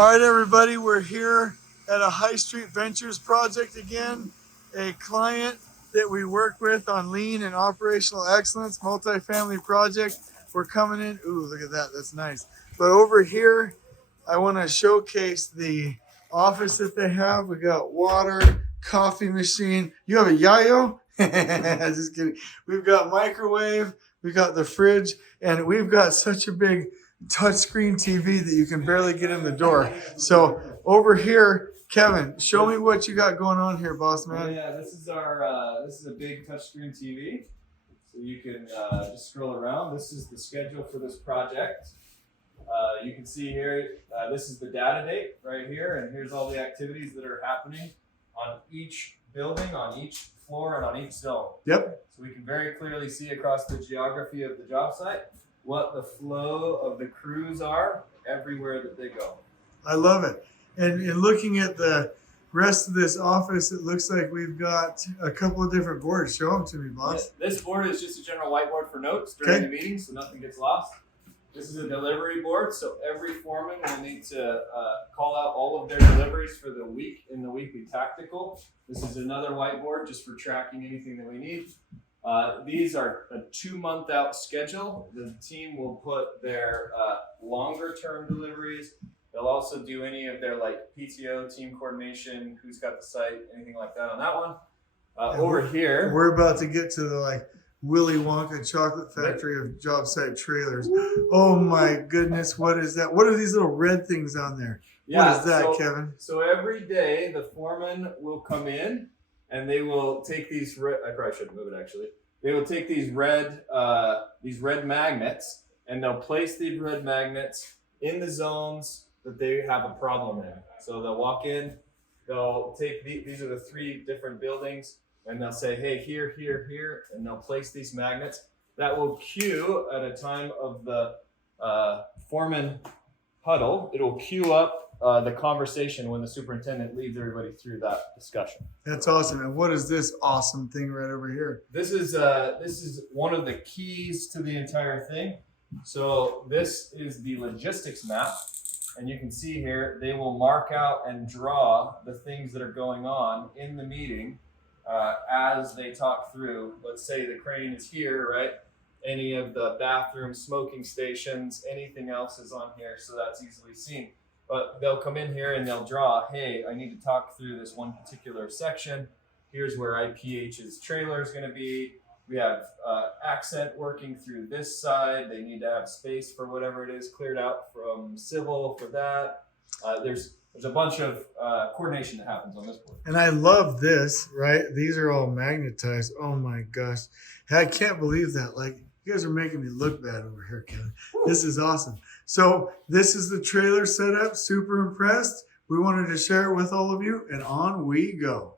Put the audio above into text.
All right, everybody, we're here at a High Street Ventures project again, a client that we work with on lean and operational excellence, multifamily project. We're coming in. Ooh, look at that. That's nice. But over here, I want to showcase the office that they have. We got water, coffee machine. You have a yayo? Just kidding. We've got microwave. We got the fridge, and we've got such a big touchscreen TV that you can barely get in the door. So over here, Kevin, show me what you got going on here, boss man. Yeah, this is a big touchscreen TV. So you can just scroll around. This is the schedule for this project. You can see here, this is the data date right here, and here's all the activities that are happening on each building, on each floor, and on each zone. Yep. So we can very clearly see across the geography of the job site what the flow of the crews are everywhere that they go. I love it. And in looking at the rest of this office, it looks like we've got a couple of different boards. Show them to me, boss. This board is just a general whiteboard for notes during the meeting, so nothing gets lost. This is a delivery board, so every foreman will need to call out all of their deliveries for the week in the weekly tactical. This is another whiteboard just for tracking anything that we need. These are a 2-month out schedule. The team will put their longer term deliveries. They'll also do any of their like PTO, team coordination, who's got the site, anything like that on that one. Over here, we're about to get to the like Willy Wonka chocolate factory of job site trailers. Oh my goodness, what is that? What are these little red things on there? Yeah, what is that, Kevin? So every day the foreman will come in and they will take these I probably shouldn't move it actually. They will take these red magnets and they'll place these red magnets in the zones that they have a problem in. So they'll walk in, they'll take these are the 3 different buildings, and they'll say, hey, here, here, here, and they'll place these magnets. That will cue at a time of the foreman huddle. It'll cue up the conversation when the superintendent leads everybody through that discussion. That's awesome. And what is this awesome thing right over here? This is one of the keys to the entire thing. So this is the logistics map. And you can see here, they will mark out and draw the things that are going on in the meeting as they talk through. Let's say the crane is here, right? Any of the bathroom, smoking stations, anything else is on here, so that's easily seen. But they'll come in here and they'll draw, hey, I need to talk through this one particular section. Here's where IPH's trailer is going to be. We have accent working through this side. They need to have space for whatever it is cleared out from civil for that. There's a bunch of coordination that happens on this board. And I love this, right? These are all magnetized. Oh my gosh. I can't believe that. Like, you guys are making me look bad over here, Kevin. Woo. This is awesome. So this is the trailer setup. Super impressed. We wanted to share it with all of you, and on we go.